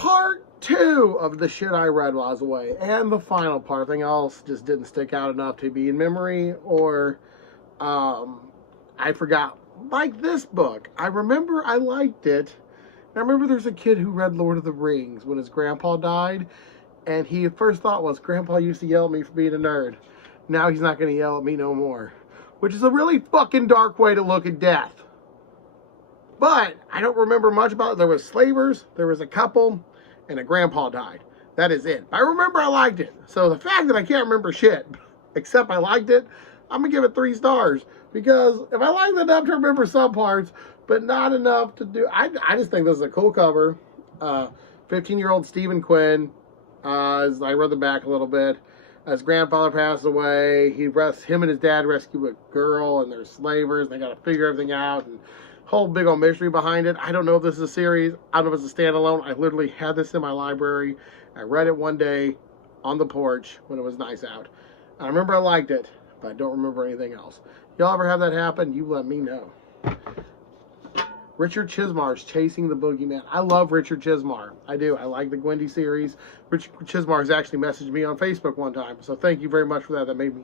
part 2 of the shit I read while I was away, and the final part. Everything else just didn't stick out enough to be in memory, or I forgot. Like this book, I remember I liked it. I remember there's a kid who read Lord of the Rings when his grandpa died, and he first thought was, Grandpa used to yell at me for being a nerd. Now he's not going to yell at me no more. Which is a really fucking dark way to look at death. But I don't remember much about it. There was slavers, there was a couple, and a grandpa died. That is it. I remember I liked it. So the fact that I can't remember shit, except I liked it, I'm going to give it 3 stars. Because if I liked it enough to remember some parts, but not enough to do... I just think this is a cool cover. 15-year-old Stephen Quinn. As I read the back a little bit. His grandfather passed away. Him and his dad rescue a girl, and they're slavers. And they got to figure everything out. And whole big old mystery behind it. I don't know if this is a series. I don't know if it's a standalone. I literally had this in my library. I read it one day on the porch when it was nice out. I remember I liked it, but I don't remember anything else. Y'all ever have that happen? You let me know. Richard Chizmar's Chasing the Boogeyman. I love Richard Chizmar. I do. I like the Gwendy series. Richard Chizmar has actually messaged me on Facebook one time, so thank you very much for that. That made me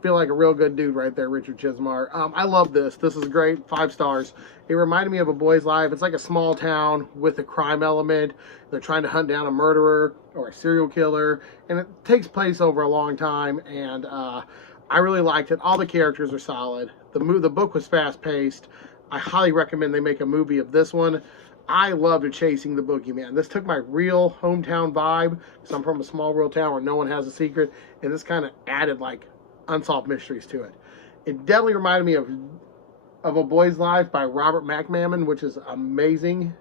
feel like a real good dude right there, Richard Chizmar. I love this. This is great. 5 stars. It reminded me of A Boy's Life. It's like a small town with a crime element. They're trying to hunt down a murderer or a serial killer, and it takes place over a long time, and I really liked it. All the characters are solid. The book was fast-paced. I highly recommend they make a movie of this one. I loved Chasing the Boogeyman. This took my real hometown vibe, because I'm from a small rural town where no one has a secret, and this kind of added like unsolved mysteries to it. It definitely reminded me of A Boy's Life by Robert McMammon, which is amazing.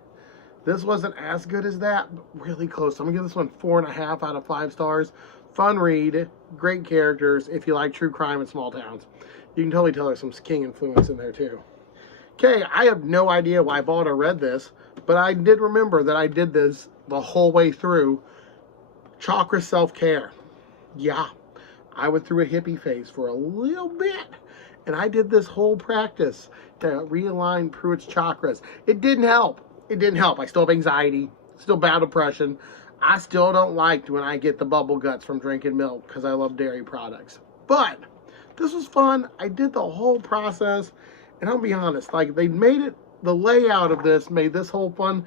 This wasn't as good as that, but really close. I'm gonna give this one 4.5 out of 5 stars. Fun read, great characters. If you like true crime in small towns, you can totally tell there's some King influence in there too. Okay, I have no idea why I bought or read this, but I did remember that I did this the whole way through. Chakra Self-Care. Yeah, I went through a hippie phase for a little bit, and I did this whole practice to realign Pruitt's chakras. It didn't help. It didn't help. I still have anxiety, still bad depression. I still don't like when I get the bubble guts from drinking milk because I love dairy products. But this was fun. I did the whole process. And I'll be honest, like, they made it, the layout of this made this whole fun,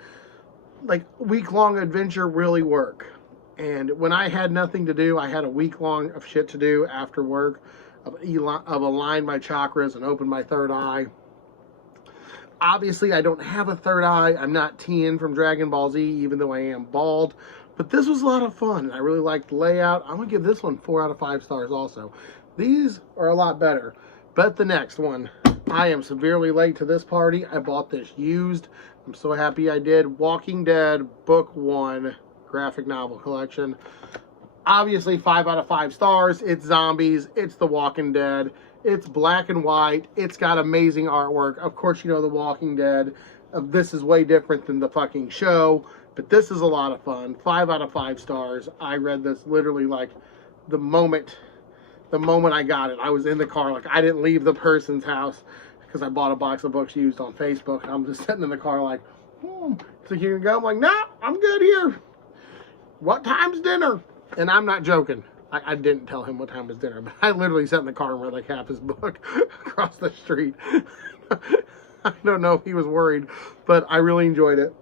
like, week-long adventure really work. And when I had nothing to do, I had a week-long of shit to do after work, of align my chakras and open my third eye. Obviously, I don't have a third eye. I'm not Tien from Dragon Ball Z, even though I am bald. But this was a lot of fun, and I really liked the layout. I'm going to give this one 4 out of 5 stars also. These are a lot better. But the next one... I am severely late to this party. I bought this used. I'm so happy I did. Walking Dead Book 1 graphic novel collection. Obviously 5 out of 5 stars. It's zombies. It's The Walking Dead. It's black and white. It's got amazing artwork. Of course, you know The Walking Dead. This is way different than the fucking show. But this is a lot of fun. 5 out of 5 stars. I read this literally like the moment I got it. I was in the car, like I didn't leave the person's house because I bought a box of books used on Facebook. I'm just sitting in the car like, so here you go. I'm like, nah, I'm good here. What time's dinner? And I'm not joking. I didn't tell him what time was dinner, but I literally sat in the car and read like half his book across the street. I don't know if he was worried, but I really enjoyed it.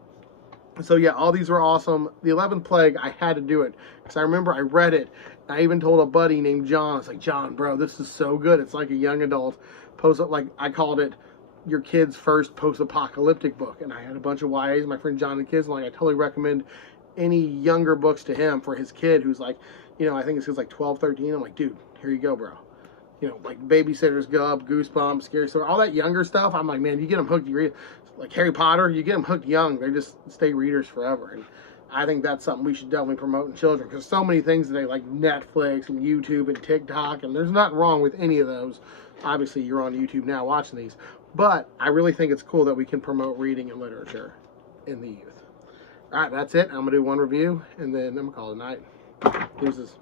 So yeah, all these were awesome. The 11th Plague, I had to do it because I remember I read it. I even told a buddy named John, I was like, John, bro, this is so good. It's like a young adult like I called it your kid's first post-apocalyptic book. And I had a bunch of YAs, my friend John and kids, and like, I totally recommend any younger books to him for his kid who's like, you know, I think it's like 12, 13. I'm like, dude, here you go, bro. You know, like Babysitter's Club, Goosebumps, Scary Story, all that younger stuff. I'm like, man, you get them hooked. You read, like Harry Potter, you get them hooked young. They just stay readers forever. And I think that's something we should definitely promote in children because so many things today like Netflix and YouTube and TikTok, and there's nothing wrong with any of those. Obviously, you're on YouTube now watching these, but I really think it's cool that we can promote reading and literature in the youth. All right, that's it. I'm going to do one review, and then I'm going to call it a night. Deuces.